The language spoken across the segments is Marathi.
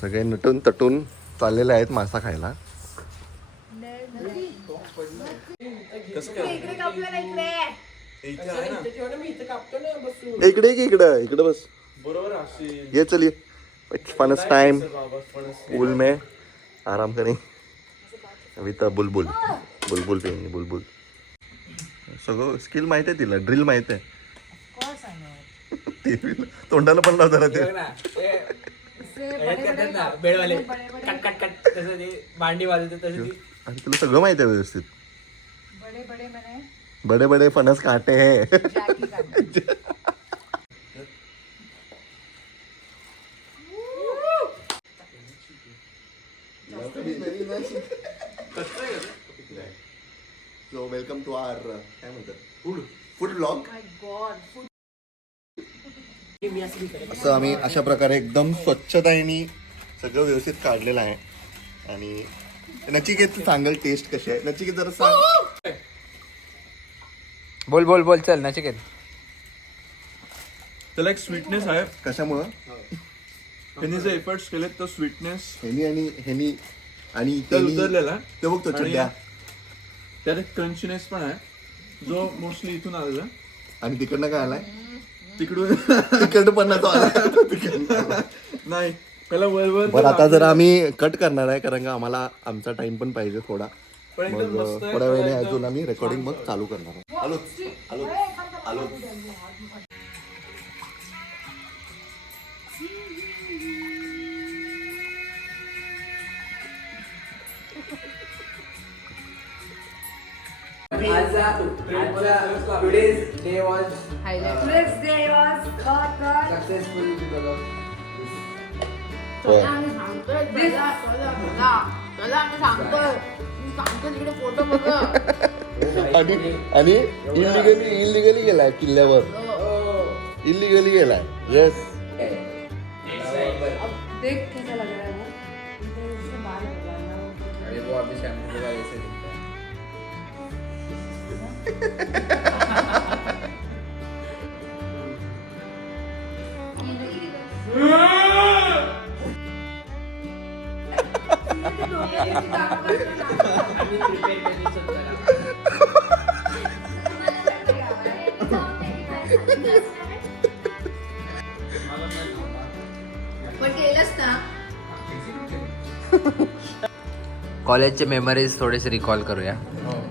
सगळे नटून तटून चाललेले आहेत मासा खायला. इकडे की इकडे बस. ये चलिए. इट्स फनस टाइम. पूल में आराम करें. अभी तर बुलबुल पेंगे बुलबुल. सगळं स्किल माहित आहे तिला. ड्रिल माहित आहे. तोंडाला पण लाव जरा ते. भांडी वाजवते. आणि तुला सगळं माहित आहे व्यवस्थित. बडे बडे फणस काटे है. सो वेलकम टू आवर काय म्हणतात फूड ब्लॉग. असं आम्ही अशा प्रकारे एकदम स्वच्छताने सगळं व्यवस्थित काढलेलं आहे. आणि नचिकेत सांगल टेस्ट कशी आहे. नचिकेत जरा सांग. बोल चल नचिकेत. त्याला एक स्वीटनेस आहे. कशामुळं? त्यांनी जे एफर्ट्स केलेत तो स्वीटनेस ह्यानी आणि तर उतरलेला. ते बघ तो चड्ड्या. त्यात एक क्रंचीनेस पण आहे जो मोस्टली इथून आलेला. आणि तिकडनं काय आलाय? तिकडून तिकड पण तो आला नाही त्याला वर. बरं आता जर आम्ही कट करणार आहे कारण का आम्हाला आमचा टाइम पण पाहिजे थोडा. पण एकदम मग मस्त आहे. थोड्या वेळाने अजून आम्ही रेकॉर्डिंग मग चालू करणार आहे. आलो. Today's day was Today's day was successful because of आणि इलिगली गेलाय किल्ल्यावर. इलिगली गेलाय. येस. देख कैसा लग रहा है वो. इससे बाल लगाना. अरे वो अभी शैम्पू का ऐसे दिखता है. कॉलेजचे मेमरीज थोडेसे रिकॉल करूया.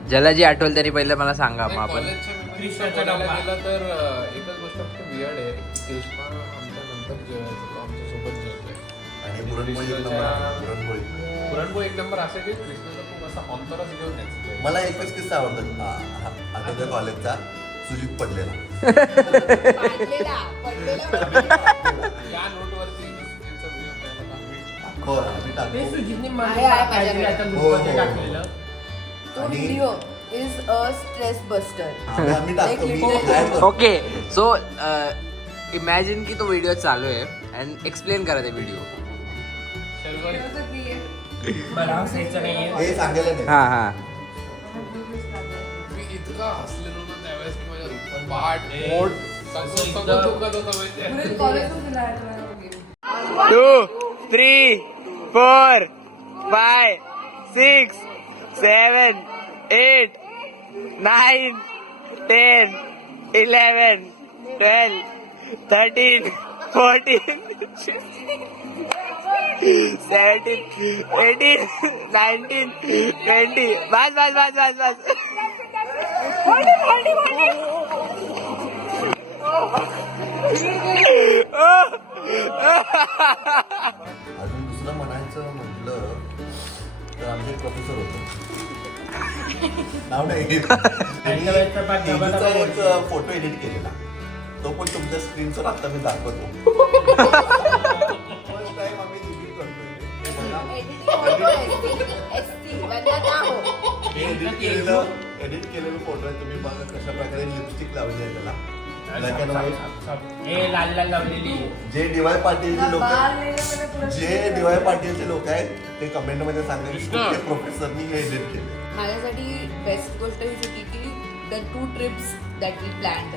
ज्याला जी आठवल त्यांनी पहिले मला सांगा. मग आपण क्रिष्णाच्या डब्याला गेलं तर एकच गोष्ट फक्त वियर्ड आहे. क्रिष्णा आमच्या नंतर जेवायचं आमच्या सोबत जेवतोय. पुरणपोळी पुरणपोळी एक नंबर असे की क्रिष्णाचा खूप असा अंतरच घेऊन यायचं. मला एकच किस्सा आवडतो आता कॉलेजचा. सुजित पडलेला. या नोटवरती त्यांचा व्हिडिओ आम्ही टाकतो. तो video is a stress buster. आम्ही टाकतो. ओके सो इमॅजिन की तो व्हिडिओ चालू आहे अँड एक्सप्लेन करा ते व्हिडिओ. हे सांगायला नाही. हां मी इतका हसलेलो ना त्यावेळेस की माझ्या पाठ पोट सगळं दुखत होतं माहिती. कॉलेजमध्ये गेला आहे. 2 3 4 5 6 7 8 9 10 11 12 13 14 17 18 19 20. बस अजून दुसरं म्हणायचं म्हटलं तर आमचे प्रोफेसर होते. नाव नाही एक फोटो एडिट केलेला तो पण तुमच्या स्क्रीनवर आता मी दाखवतो. फर्स्ट टाइम आम्ही एडिट करतोय. एडिट केलेलं एडिट केलेलं फोटो आहे, तुम्ही बघा कशा प्रकारे लिपस्टिक लावली आहे त्याला. Black and white. लाल लाल लावलेली. जे DY पाटीलचे लोक आहेत ते कमेंट मध्ये सांगा की कुठल्या प्रोफेसरनी हे एडिट केले. माझ्यासाठी बेस्ट गोष्ट हीच होती की the 2 trips that we planned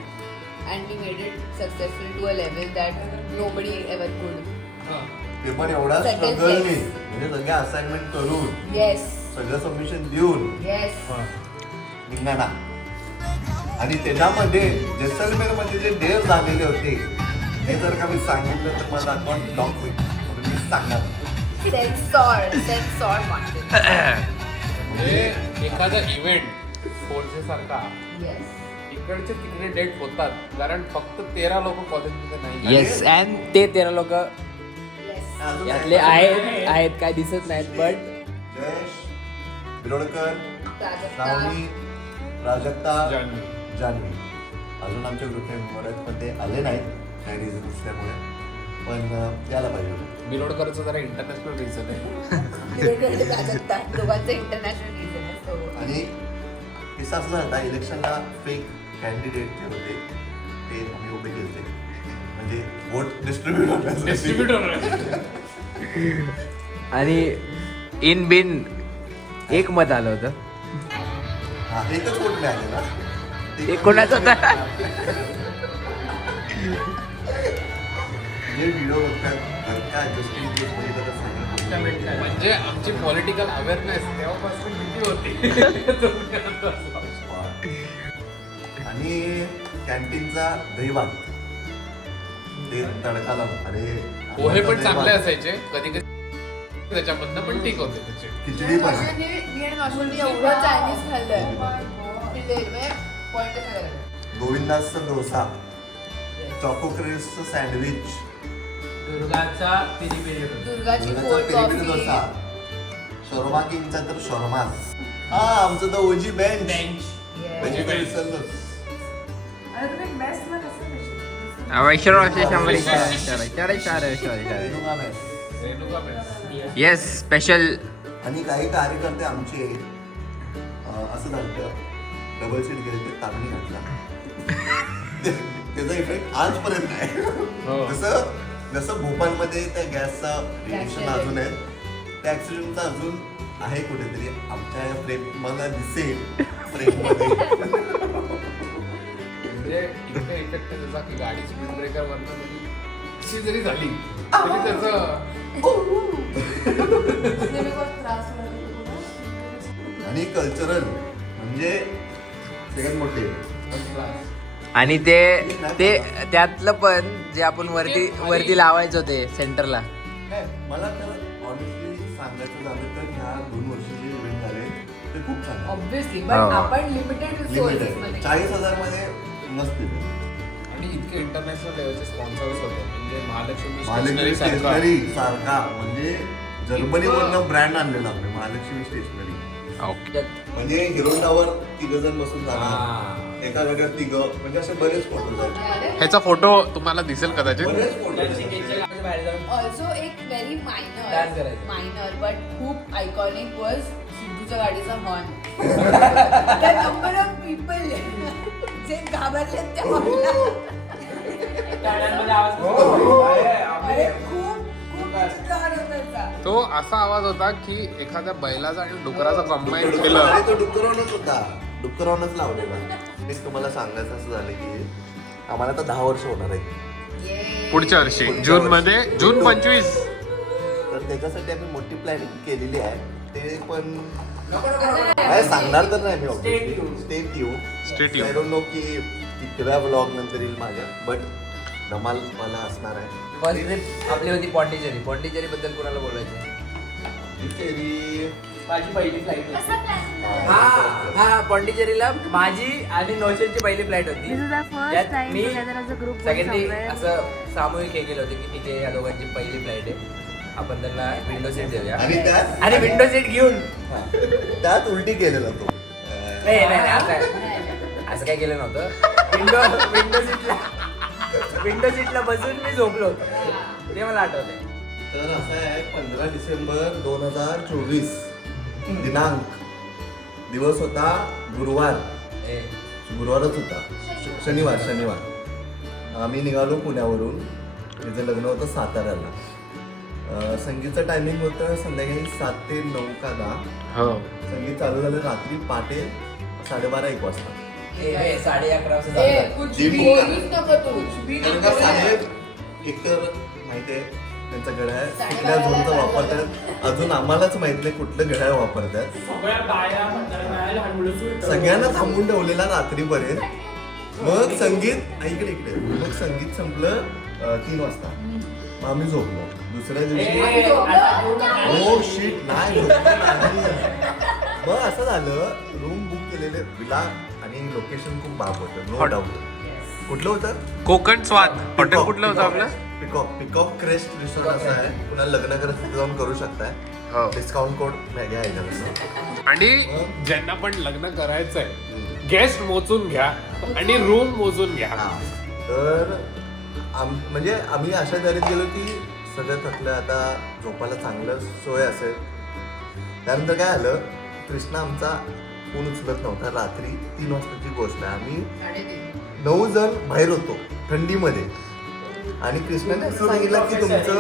and we made it successful to a level that nobody ever could. ते पण एवढा Second स्ट्रगल place. म्हणजे सगळ्या असाइनमेंट करून Yes, सगळं सबमिशन देऊन yes. निघाला. आणि त्याच्यामध्ये जैसलमेर मध्ये जे डेअर झालेले होते हे जर का मी सांगितलं तर माझा अकाउंट ब्लॉक होईल, म्हणून मी सांगणार. Sensor content. म्हणजे एखादा इव्हेंट फोर्से सारखा Yes. इकडचे तिकडे डेट होतात कारण फक्त 13 लोक कॉलेजमध्ये नाही. येस अँड ते 13 लोक Yes. अजून यातले आहेत काय दिसत नाहीत बट जयेश बिरोडकर, प्राजक्ता. श्रावणी, प्राजक्ता, जान्हवी. जान्हवी अजून आमच्या ग्रुपचे मेंबर आहेत पण ते आले नाहीत काही रिझन असल्यामुळे, पण यायला पाहिजे होतं. बिरोडकरचं जरा इंटरनॅशनल रिझन आहे. बिरोडकर, प्राजक्ता दोघांचं इंटरनॅशनल रिझन असतो. आणि किस्सा असं झाला इलेक्शनला फेक कॅन्डिडेट जे होते ते आम्ही उभे केले म्हणजे वोट डिस्ट्रीब्युट डिस्ट्रीब्युटर आणि इन बिन एक मत आलं होतं. हा एकच वोट मिळाले ना ते कोणाचं होतं? जे व्हिडिओ बघतात काय जस्टिस म्हणजे आमची पॉलिटिकल अवेअरनेस तेव्हापासून किती होती. आणि कॅन्टीनचा दहीभात ते तडका लावून अरे पोहे पण चांगले असायचे कधी कधी त्याच्यामधनं पण ठीक होते त्याचे. खिचडी पण मी आणि माशूनी एवढं चायनीज खाल्लंय पॉइंट गोविंदाचा डोसा, चॉको क्रिस्पचं सँडविच, दुर्गाचा पिरी दुर्गाची दुधाचा cold peri peri coffee. Dosa, shawarma किंगचा तर शोरमाच. हा आमचं तर ओजी बेंच विसरलोच. Yes special. आणि काही कार्यकर्ते आमचे असं झालं डबल सीट गेले ते तामिनी घातला त्याचा इफेक्ट आजपर्यंत आहे. जसं भोपाळमध्ये त्या गॅसचा रिएक्शन अजून आहे त्या ऍक्सिडेंटचा अजून आहे कुठेतरी आमच्या या फ्रेम मला दिसेल फ्रेममध्ये. म्हणजे इतका इफेक्ट आहे त्याचा की गाडी स्पीड ब्रेकर वरनं कशी जरी झाली तरी त्याचं आणि कल्चरल म्हणजे सगळ्यात मोठे आणि ते ते त्यातलं पण जे आपण वरती लावायचं होते सेंटरला. मला तर ऑनेस्टली सांगायचं झालं तर ह्या 2 वर्ष जे इव्हेंट झाले ते खूप छान ऑब्विसली हो. बट आपण लिमिटेड लिमिटेड 40,000 मध्ये नसतील. आणि इतके इंटरनॅशनल लेवलचे स्पॉन्सर्स होते म्हणजे महालक्ष्मी महालक्ष्मी स्टेशनरी सारखा. स्टेशनरी सारखा म्हणजे जर्मनीवरनं ब्रँड आणलेला आपले महालक्ष्मी स्टेशनरी. म्हणजे हिरोंडावर 3 जण बसून जाणार एका जागेवर 3 म्हणजे असे बरेच फोटो आहेत. ह्याचा फोटो तुम्हाला दिसेल कदाचित. बरेच फोटो ऑल्सो एक व्हेरी Dance मायनर करायचं. बट खूप आयकॉनिक वॉज सिद्धूच्या गाडीचा horn. The number of people जे घाबरले त्या हॉर्नला. अरे खूप खूप चित्कार होता त्याचा. तो असा आवाज होता की एखाद्या बैलाचा आणि डुकराचा कंबाईन केलं. अरे तो डुक्करवरच होता डुक्करवरच लावलेला. मी तुम्हाला सांगायचं असं झालं की आम्हाला आता 10 वर्ष होणार आहे Yay. पुढच्या वर्षी जून मध्ये जून 25. तर त्याच्यासाठी आम्ही मोठी प्लॅनिंग केलेली आहे ते पण काय सांगणार तर नाही मी स्टेट यू Stay tuned. I don't know की कितव्या ब्लॉग नंतर येईल माझ्या बट धमाल मला असणार आहे. फर्स्ट ट्रिप आपली होती पॉंडिचेरी बद्दल कोणाला बोलायचं? पॉंडिचेरी माझी पहिली फ्लाईट होती. हा पॉंडिचेरीला माझी आणि नौशेनची पहिली फ्लाईट होती. This is our first त्यात time me together as a group was सगळ्यांनी somewhere. असं सामूहिक हे केलं होतं की ठीक आहे या दोघांची पहिली फ्लाईट आहे आपण त्यांना विंडो सीट देऊया आणि त्यात आणि विंडो सीट घेऊन त्यात उलटी केलेला तो नाही असं काय केलं नव्हतं. विंडो सीटला बसून मी झोपलो होतो ते मला आठवतंय. तर असं आहे 15 डिसेंबर 2024 दिनांक दिवस होता गुरुवारच होता. शनिवार. आम्ही निघालो पुण्यावरून. तिचं लग्न होतं साताऱ्याला. संगीतचं टायमिंग होतं संध्याकाळी 7 ते 9 का 10. संगीत चालू झालं रात्री पहाटे 12:30-1 वाजता. 11:30 कुछ जी भी बुक बोलूच नको तू. कुछ भी कारण नको का बोलायला. साहेब एकतर माहितीये त्यांचा घड्याळ कुठल्या झोनचं वापरतात अजून आम्हालाच माहित नाही कुठलं घड्याळ वापरतात. सगळ्यांना थांबून ठेवलेला रात्रीपर्यंत. मग संगीत इकडे मग संगीत संपलं 3 वाजता. मग आम्ही झोपलो. दुसऱ्या दिवशी हो शिट नाही झोपलो नाही. मग असं झालं रूम बुक केलेले विला आणि लोकेशन खूप बाप होतं. No doubt. कुठलं होतं? कोकण स्वाद हॉटेल कुठलं होतं आपलं? पिकॉक क्रेस्ट रिसॉर्ट असं आहे. पुन्हा लग्न करत तिथे जाऊन करू शकताय. डिस्काउंट कोड घ्या याच्याकडनं. आणि ज्यांना पण लग्न करायचंय गेस्ट मोजून घ्या आणि रूम मोजून घ्या. तर म्हणजे आम्ही अशा तऱ्हेत गेलो की सगळं थकलं आता झोपायला चांगलं सोय असेल. त्यानंतर काय आलं कृष्णा आमचा फोन उचलत नव्हता. रात्री 3 वाजताची गोष्ट आहे. आम्ही 9 जण बाहेर होतो थंडीमध्ये आणि कृष्णाने असं सांगितलं की तुमचं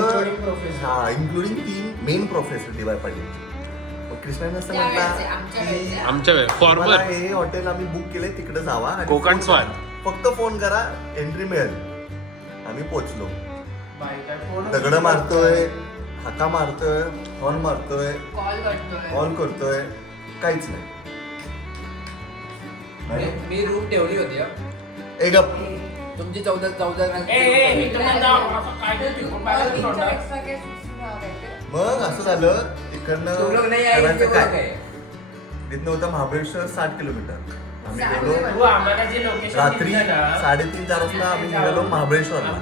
including 3 main professor DY. Patil. मग कृष्णाने असं म्हटलं की आमच्या वेळ तुम्हाला फॉर्मर हे हॉटेल आम्ही बुक केलंय तिकडे जावा आणि कोकण फोन स्वाद. करा. फक्त फोन करा एंट्री मिळेल. आम्ही पोचलो. दगड मारतोय हाका मारतोय हॉर्न मारतोय कॉल करतोय काहीच नाही. मी रूम ठेवली होती हा. ए गप. तुमची 14 मग असं झालं इकडनं करायचं काय. तिथनं होतं महाबळेश्वर 60 किलोमीटर. आम्ही गेलो रात्री 3:30-4 वाजता आम्ही निघालो महाबळेश्वरला.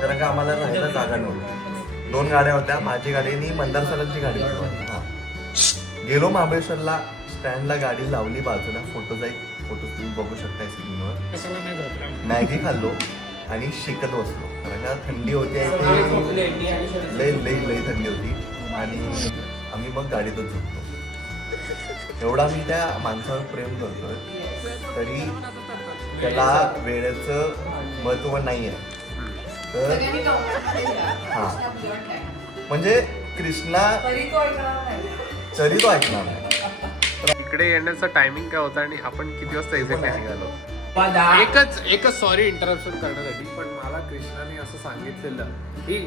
कारण का आम्हाला राहायला जागा नव्हती. 2 गाड्या होत्या. माझी गाडी आणि मंदार सरांची गाडी होती. गेलो महाबळेश्वरला. स्टँडला गाडी लावली बाजूला. फोटो तुम्ही बघू शकता स्क्रीनवर. मॅगी खाल्लो आणि शिकत बसलो. कारण का थंडी होती लई थंडी होती. आणि आम्ही मग गाडीतच झोपलो. एवढा मी त्या माणसावर प्रेम करतोय तरी त्याला वेळेचं महत्व नाही आहे. तर हा म्हणजे कृष्णा तरी तो ऐकणार नाही. इकडे येण्याचा टायमिंग काय होता आणि आपण किती वाजता एक्झॅक्टली निघालो? 10. एकच सॉरी इंटरप्शन करण्यासाठी पण मला कृष्णाने असं सांगितलेलं की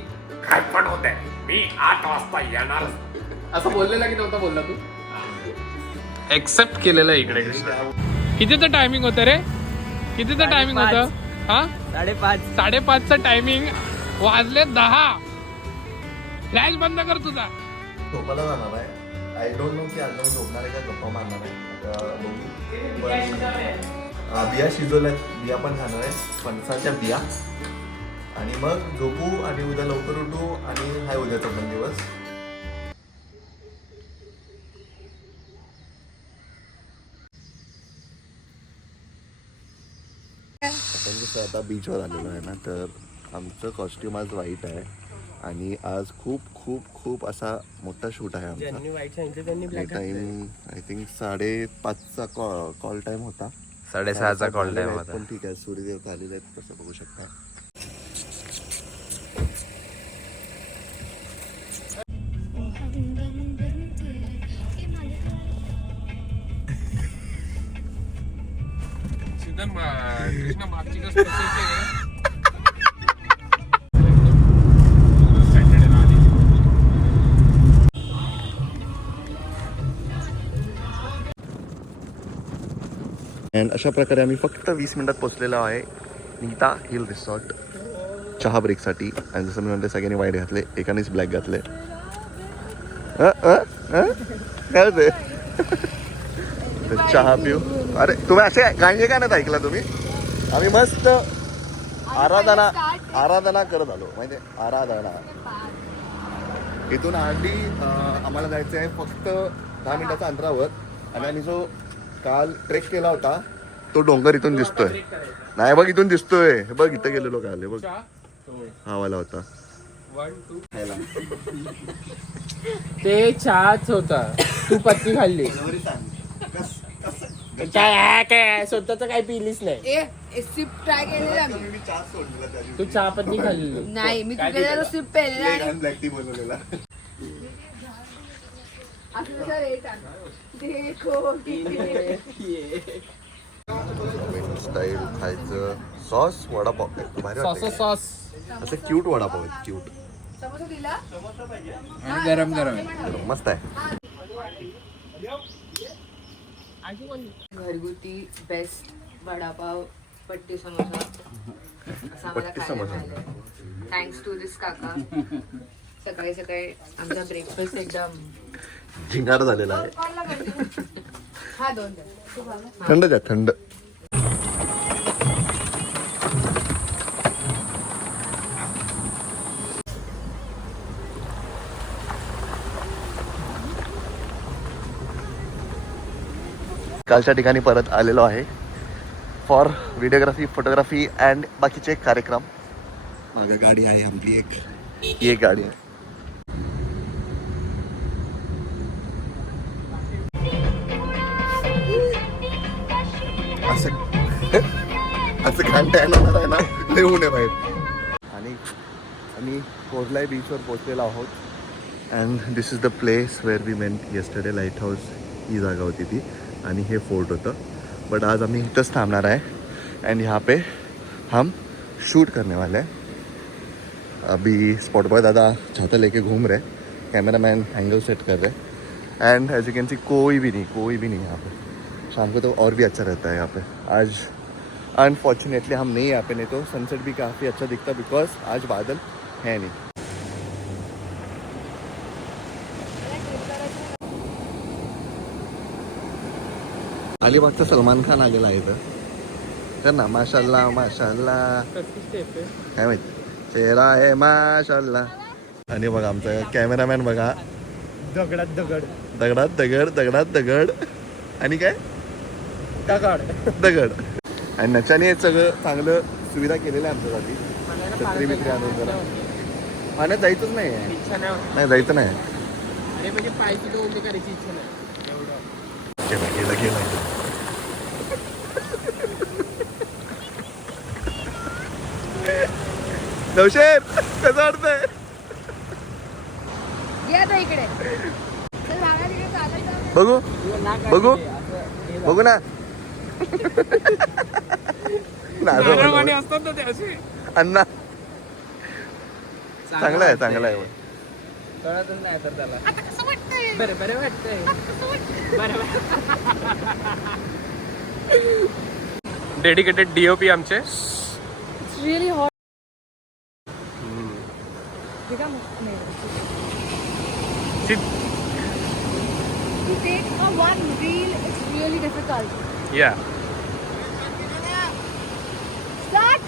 काय पण होत आहे मी 8 वाजता येणार असं बोललेला की नव्हता बोलला तू? एक्सेप्ट केलेलं इकडे कृष्णा. कितीचं टायमिंग होतं रे? कितीचं टायमिंग होतं? हा 5:30चं टायमिंग. वाजले 10. फ्लॅश बंद कर तुझा. झोपायला जाणार आहे. आय डोंट नो की आज जाऊन झोपणार आहे का गप्पा मारणार आहे. बिया शिजवल्यात. बिया पण खाणार आहे फणसाच्या बिया. आणि मग झोपू आणि उद्या लवकर उठू आणि हाय उद्याचा पण दिवस. आपण जसं आता बीचवर आलेलो आहे ना तर आमचं कॉस्ट्युम आज व्हाईट आहे आणि आज खूप खूप खूप असा मोठा शूट आहे आमचा. टाइम आय थिंक 5:30चा कॉल टाइम होता. 6:30चा कॉल टाइम होता. पण ठीक आहे सूर्यदेवता आलेले आहेत कसं बघू शकता. कृष्णा मागची कसं अँड अशा प्रकारे आम्ही फक्त 20 मिनिटात पोहोचलेलो आहे नीता हिल रिसॉर्ट चहा ब्रेकसाठी. आणि जसं मी म्हणते सगळ्यांनी वाईट घातले एकानेच ब्लॅक घातले. काय होते चहा पिऊ. अरे तुम्ही असे गाणे का नाही ऐकला तुम्ही? आम्ही मस्त आराधना करत आलो. माहिती आराधना. इथून आधी आम्हाला जायचं आहे फक्त 10 मिनिटाच्या अंतरावर. आणि आम्ही जो काल ट्रेक केला होता तो डोंगर इथून दिसतोय. नाही बघ इथून दिसतोय. बघ इथं गेलेलो का आले बघ हा वाला होता. ते चहाच होता. तू पत्ती खाल्ली. काय स्वतःच काही पिलीच नाही. ए सिप ट्राय केलेला मी. मी चहा सोडलेला त्या दिवशी. तू चहापत्ती खाल्ली. नाही मी तुझ्या सिप पेलेला आणि ब्लॅक टी बनवलेला. असं तसं रेट आहे. देखो स्टाईल खायचं. सॉस वडापाव भारी वाटतं. सॉस असं क्यूट वडापाव आहे क्यूट. समोसा दिला आणि गरम गरम. मस्त आहे. घरगुती बेस्ट वडापाव पट्टी समोसा असं आम्हाला पट्टी खायला समोसा. मिळालं. थँक्स टू दिस काका. सकाळी सकाळी आमचा ब्रेकफास्ट एकदम झिंगार झालेला आहे. हा 2 द्या. थंड द्या थंड. कालच्या ठिकाणी परत आलेलो आहे फॉर व्हिडिओग्राफी फोटोग्राफी अँड बाकीचे कार्यक्रम. मागे गाडी आहे आपली एक. ही एक गाडी आहे. असं असं घंटा येणार आहे ना लिहून आहे बाहेर. आणि आम्ही कोरलाई बीचवर पोहोचलेलो आहोत and this is the place where we meant yesterday. Lighthouse ही जागा होती ती आणि हे फोर्ट होतं. बट आज आम्ही इथंच थांबणार आहे एंड यहाँ पे हम शूट करने वाले हैं. अभी स्पॉट बॉय दादा छाता लेके घूम रहे, कैमरा मैन एंगल सेट कर रहे and as you can see कोई भी नहीं यहाँ पे. शाम को तो और भी अच्छा रहता है यहाँ पे. आज अनफॉर्चुनेटली हम नहीं यहाँ पे, नहीं तो सनसेट भी काफ़ी अच्छा दिखता बिकॉज आज बादल है नहीं. अलिबागचा सलमान खान आलेला आहे इथं. तर ना माशाल्लाह माशाल्लाह काय माहिती चेहरा आहे माशाल्लाह. आणि बघा आमचा कॅमेरामॅन बघा. दगडात दगड दगडात दगड दगडात दगड आणि काय दगड दगड. आणि नच्याने हे सगळं चांगलं सुविधा केलेलं आहे आमच्यासाठी. छत्री बित्री आणून जरा पाण्यात जायचंच नाही आहे. इच्छा नाही. नाही जायचं नाही. अरे म्हणजे पायची तर ओली करायची इच्छा नाही एवढं. गेला नवशेर कसं वाटतंय. या आता इकडे चल भागा तिकडे चालायचं. बघू बघू बघू ना. नारळवाणी असतात ना ते असे. अण्णा चांगलं आहे चांगलं आहे. कळतच नाही तर त्याला. आता कसं वाटतंय. बरं बरं वाटतंय. डेडिकेटेड डीओपी आमचे. It's really hot. To take a one reel, it's really difficult. या Start.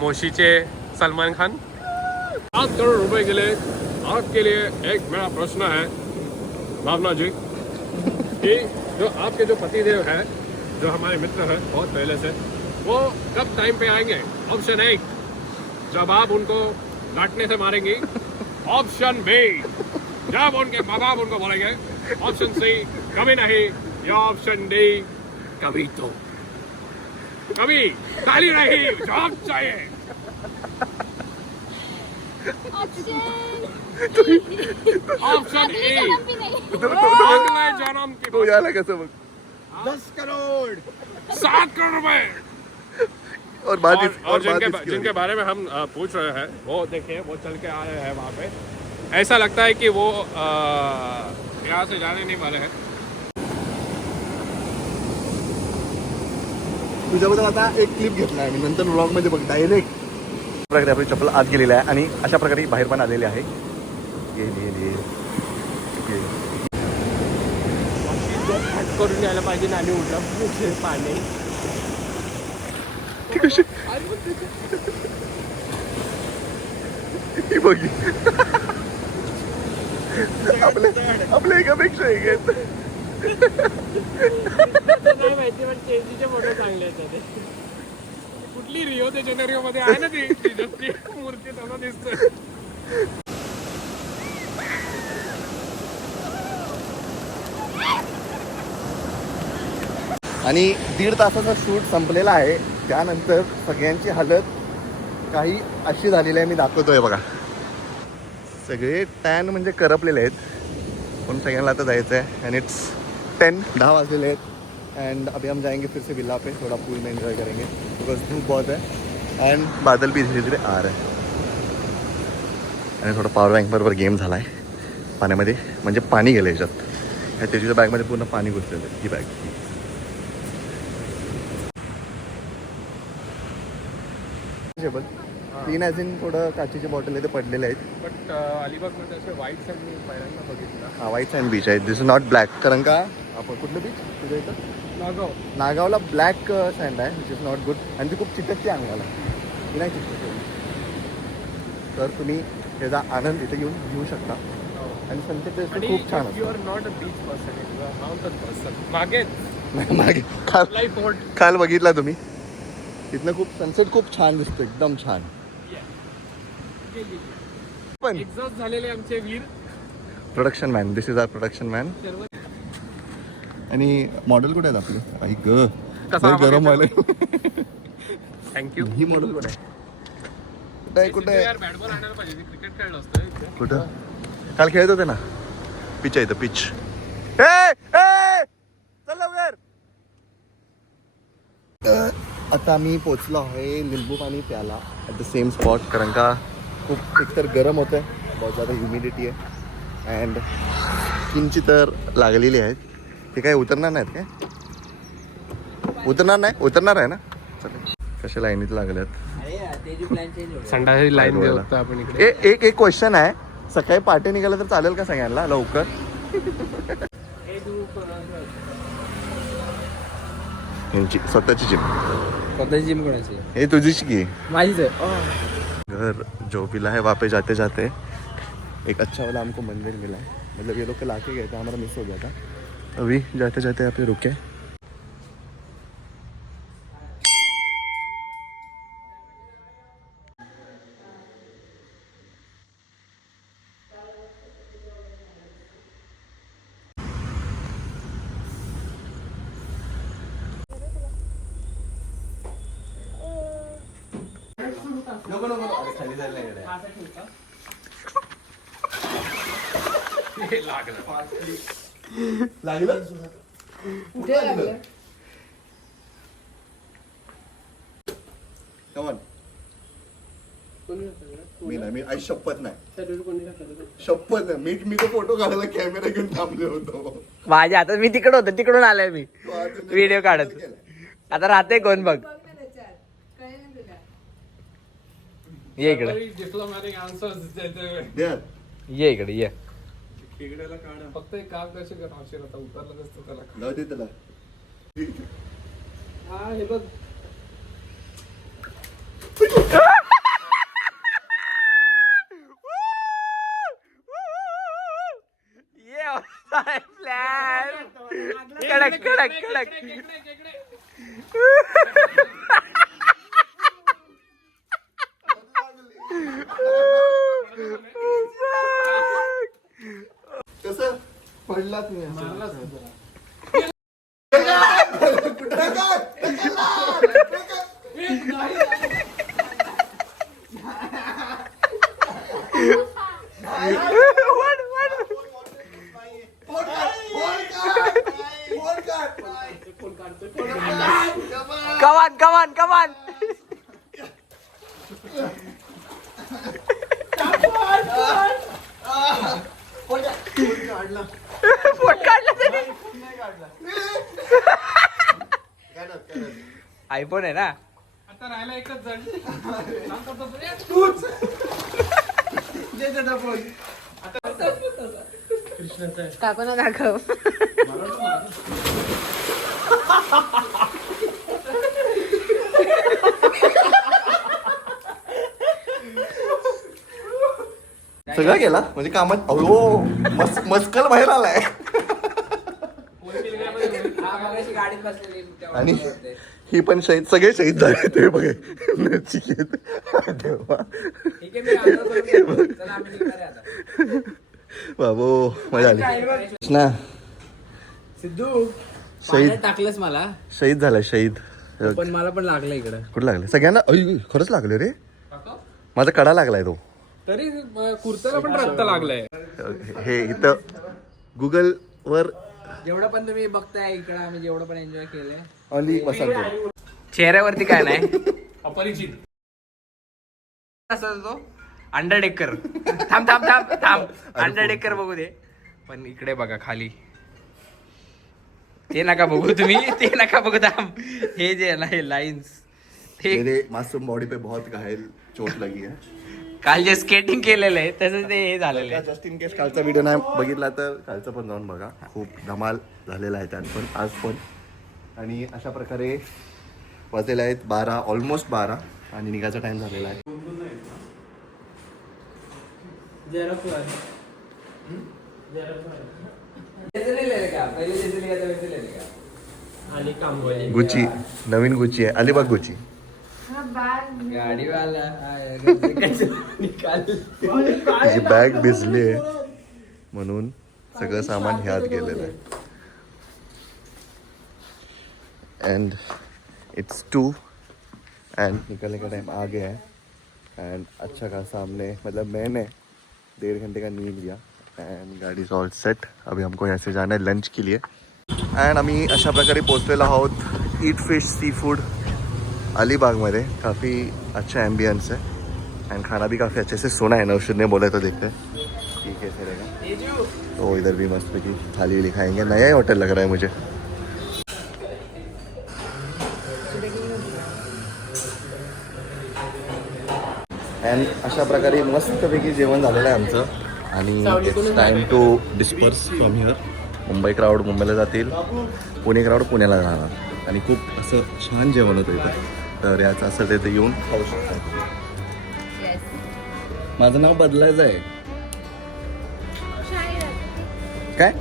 मोशीचे सलमान खान. 7 करोड़ रुपए के लिए आपके लिए एक मेरा प्रश्न है भावना जी कि जो आपके जो पतिदेव हैं, जो हमारे मित्र हैं बहुत पहले से, वो कब टाइम पे आएंगे. ऑप्शन ए जब आप उनको लाटने से मारेंगी. ऑप्शन बी जब उनके माँ बाप उनको बोलेंगे. ऑप्शन सी कभी नहीं. या ऑप्शन डी कभी तो कभी. ताली नहीं जवाब चाहिए. ऑप्शन ए अगले जन्म की तो याला कसं बघ. 10 करोड़ 7 करोड़ रुपए. और बात और जिनके बारे में हम पूछ रहे हैं वो देखिए वो चल के आए हैं वहाँ पे. ऐसा लगता है कि वो यहाँ से जाने नहीं वाले हैं. तुझ्याबद्दल आता एक क्लिप घेतला आहे मी नंतर व्लॉग मध्ये बघ. डायरेक्ट प्रकारे आपली चप्पल आत गेलेली आहे आणि अशा प्रकारे बाहेर पण आलेली आहे. करून यायला पाहिजे आणि उठला पाणी. बघी आपल्या एकापेक्षा एक आहेत. नाही माहिती पण चेंजीचे फोटो चांगले आहेत. कुठली रिओ दे जानेरिओ मध्ये आहे ना ती जिजसची मूर्ती तसं दिसतोय. आणि 1.5 तासाचा शूट संपलेला आहे. त्यानंतर सगळ्यांची हालत काही अशी झालेली आहे, मी दाखवतोय बघा. सगळे टॅन म्हणजे करपलेले आहेत. पण सगळ्यांना आता जायचं आहे. आणि इट्स 10 वाजलेले आहेत. एंड अभी हम जाएंगे फिर से विला पे, थोड़ा पूल में एंजॉय करेंगे बिकॉज धूप बहुत है एंड बादल भी धीरे धीरे आ रहे हैं. आणि थोडा पॉवर बँक बरोबर गेम झाला आहे पाण्यामध्ये, म्हणजे पाणी गेलं याच्यात. ह्या तेजूच्या बॅगमध्ये पूर्ण पाणी घुसलेलं आहे. ही बॅग 3 ॲज इन थोडं काचेची बॉटल ते पडलेले आहेत. बट अलिबागमध्ये असे व्हाईट सँड मी पहिल्यांदा बघितला. हा व्हाईट सँड बीच आहे. दिस इज नॉट ब्लॅक. कारण का आपण कुठलं बीच तुझ्या इथं नागाव. नागावला ब्लॅक सँड आहे विच इज नॉट गुड. आणि ती खूप चिकटते अंगाला, ती नाही चिकटते. तर तुम्ही त्याचा आनंद इथे घेऊ शकता. आणि सनसेट टेस्ट खूप छान यू असतं. Are not a beach person, you are mountain person. मागेच मागे लाईफ बोट. काल बघितला तुम्ही, तिथनं खूप सनसेट खूप छान दिसतो, एकदम छान. पण एक्झॉस्ट झालेले आमचे वीर production man, this is our production man. आणि मॉडेल कुठे आहेत आपली? आई ग कसा आवाज गरम येतो? व्हायला. थँक्यू. ही मॉडेल कुठे आहे? कुठे आहे? यार बॅट बॉल आणायला पाहिजे, क्रिकेट खेळलं असतं. कुठं? काल खेळत होते ना. पिच आहे इथं, पिच. चल लवकर. आता आम्ही पोचलो आहे लिंबू पाणी प्याला ॲट द सेम स्पॉट. कारण का खूप एकतर गरम होतं आहे, बहुत ज़्यादा ह्युमिडिटी आहे अँड स्किनची तर लागलेली आहेत. ते काय उतरणार नाहीत काय? उतरणार आहे ना. चालेल. कशा लाईनीत लागल्यात. संडाची लाईन देऊ आपण इकडे. एक क्वेश्चन आहे, सकाळी पहाटे निघालं तर चालेल का सगळ्यांना लवकर? यांची स्वतःची जिम कोणाची? हे तुझीच की. माझीच आहे. घर जो मिला है वहाँ पे जाते जाते एक अच्छा वाला हमको मंदिर मिला है. मतलब ये लोग कल आके गए थे, हमारा मिस हो गया था. अभी जाते जाते यहाँ पे रुके. लागलं? कुठे लागलं? Come on. मी नाही, मी आई शपथ नाही, शपथ नाही. मी तो फोटो काढायला कॅमेरा घेऊन थांबले होतो. माझ्या हातात मी तिकडं होतो, तिकडून आलोय मी व्हिडिओ काढत. आता राहते कोण बघ. ये इकडे, डिप्लोमॅटिक आन्सर्स देते. द्या. ये इकडे ये. फक्त एक काम कसे करा, आता उतरलं नसतं त्याला. जाऊ दे त्याला. हा हे बघ. कडक कडक कडक. कसं पडलाच नाही. कमान. फोट काढला त्याने. आयफोन आहे ना. आता राहिला एकच जण. काकोना दाखव. सगळं गेला म्हणजे कामात. अहो मस्कल बाहेर आलाय. आणि ही पण शहीद, सगळे शहीद झाले ते बघे. नचिकेत देवा बाबो, मजा आली ना. पाण्यात टाकलंस मला शहीद झालाय शहीद. पण मला पण लागलं इकडं. कुठं लागले सगळ्यांना? अय, खरंच लागले रे. माझा कडा लागलाय तो. तरी कुर्त्याला पण रक्त लागलंय. हे इथं गुगल वर जेवढं पण तुम्ही बघताय इकडं आम्ही जेवढं पण एन्जॉय केलंय ऑली वसंत. चेहऱ्यावरती काय नाही. अपरिचित. असं तो अंडरडेकर. थांब थांब थांब थांब अंडरडेकर बघू दे. पण इकडे बघा खाली ते नका बघू तुम्ही. ते नका बघू. थांब हे जे आहे ना हे लाईन्स ते मेरे मासूम बॉडी पे बहुत घायल चोट लगी है. काल जे स्केटिंग केलेलं आहे तसं ते हे झालेलं आहे. जस्ट इन केस कालचा व्हिडिओ नाही बघितला तर कालचा पण जाऊन बघा. खूप धमाल झालेला आहे त्यात पण आज पण. आणि अशा प्रकारे वाजलेले आहेत 12 ऑलमोस्ट 12 आणि निघायचा टाइम झालेला आहे. गुची नवीन गुची आहे. अलिबाग गुची. गाडीवाला तिची बॅग भिजली आहे म्हणून सगळं सामान ह्यात गेलेलं आहे. एंड इट्स 2 एंड निकलने का टाइम आ गया है. एंड अच्छा खासा हमने मतलब मैंने 1.5 घंटे का नींद लिया. एंड गाड़ी इज ऑल सेट. अभी हमको यहाँ से जाना है लंच के लिए. एंड आम्ही अशा प्रकारे पोचलेलो आहोत ईट फिश सी फूड अलीबागमध्ये. काफ़ी अच्छा एम्बियंस है एंड खाना भी काफ़ी अच्छे से सुना है. नौशद ने बोला तो देखते हैं ठीक है रहेगा. तो इधर भी मस्त की थाली वाली खाएंगे. नया ही होटल लग रहा है मुझे. एंड अशा प्रकारे मस्तपैकी जेवण झालेलं आहे आमचं. आणि it's time to disperse from here. Mumbai crowd मुंबईला जातील, पुणे क्राऊड पुण्याला जाणार. आणि खूप असं छान जेवण होतं इथं. तर याचं असं तिथे येऊन खाऊ शकता. माझं नाव बदलायचं आहे काय?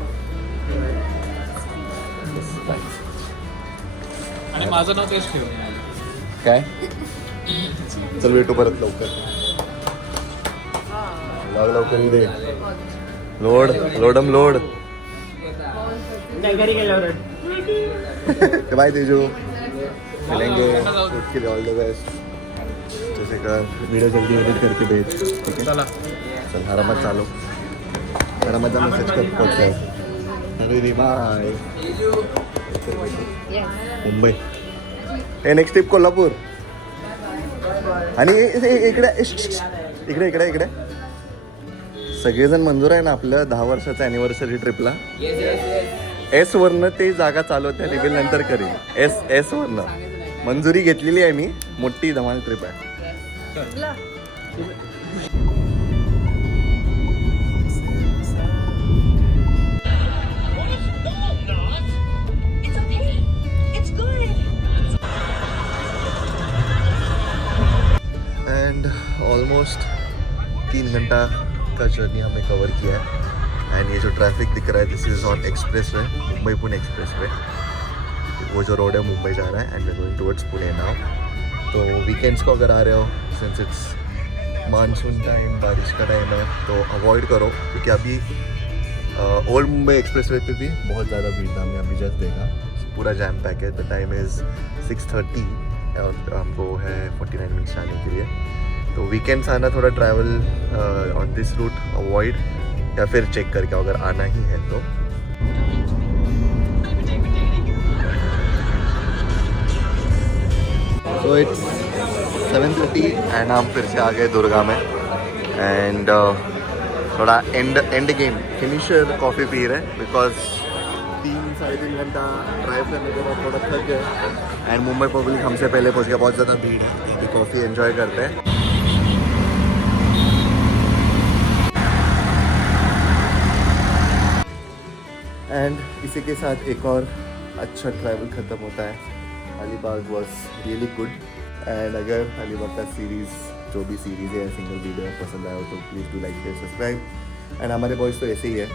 आणि माझं नाव तेच ठेव. काय? चल भेटू परत लवकर. लवकर येऊ दे. लोडम लोड. बाय तेजू. मिलेंगे. उसके लिए ऑल द बेस्ट. जैसे कर वीडियो जल्दी एडिट करके भेज. ठीक है चल आरामात चालू. आरामात जा. मेसेज करतो. अरे रे बाय. मुंबई. हे नेक्स्ट ट्रिप कोल्हापूर. आणि इकडे इकडे इकडे इकडे सगळेजण मंजूर आहे ना आपलं 10 वर्षाचं ॲनिव्हर्सरी ट्रिपला. एस वरनं ते जागा चालू होत्या. रिव्हील नंतर करीन. एस वरनं मंजुरी घेतलेली आहे मी. मोठी धमाल ट्रिप आहे. एंड ऑलमोस्ट 3 घंटा का जर्नी हमने कवर किया है. एंड ये जो ट्रैफिक दिख रहा है this is on expressway. Mumbai Pune expressway. वो जो रोड है मुंबई जा रहा है and we going towards Pune now. तो वीकेंड्स को अगर आ रहे हो सिंस इट्स मानसून टाइम बारिश का टाइम है तो अवॉइड करो. क्योंकि अभी ओल्ड मुंबई एक्सप्रेस वे पे भी बहुत ज़्यादा भीड़ था. हमने अभी जस्ट देखा पूरा जैम पैक है. द टाइम इज़ 6:30 और हमको है 49 मिनट्स आने के लिए. तो वीकेंड्स आना थोड़ा travel on this route avoid या फिर चेक करके अगर आना ही है तो. So it's 7:30 एंड हम फिर से आ गए दुर्गा में. एंड थोड़ा end game finisher coffee P रहे हैं बिकॉज 3-3.5 घंटा ड्राइव करने के बाद थोड़ा थक गए. एंड मुंबई पब्लिक हमसे पहले पहुंच गया. बहुत ज़्यादा भीड़ है. अभी कॉफ़ी एंजॉय करते हैं. एंड इसी के साथ एक और अच्छा ट्रैवल ख़त्म होता है. Alibag was really good. End अगर अलीबाग का सीरीज़ जो भी सीरीज़ है सिंगल वीडियो पसंद आया हो तो please do like share subscribe. End हमारे बॉयज़ तो ऐसे ही है.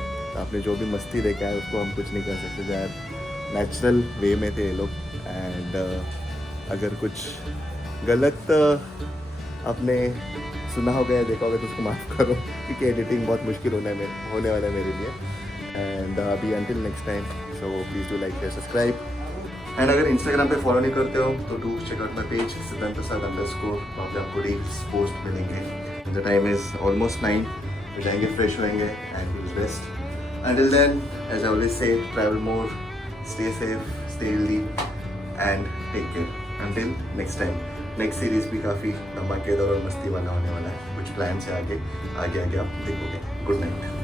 आपने जो भी मस्ती देखा है उसको हम कुछ नहीं कर सकते. यार नेचुरल वे में थे ये लोग. एंड अगर कुछ गलत आपने सुना होगा या देखा होगा तो उसको माफ़ करो क्योंकि एडिटिंग बहुत मुश्किल होने वाला है मेरे लिए. एंड अभी until next time, so please do like share subscribe. And अगर इंस्टाग्राम पे फॉलो नहीं करते हो तो do check out my page Siddhant Prasad _. वहाँ पे आपको रील्स पोस्ट मिलेंगे. The time is almost 9. फिर जाएंगे, फ्रेश होएंगे and will rest. Until then, as I always say, travel more, stay safe, stay healthy and take care. Until next time. Next series भी काफ़ी धमाकेदार और मस्ती वाला होने वाला है. कुछ प्लान्स है आगे आगे आगे आप देखोगे. Good Knight.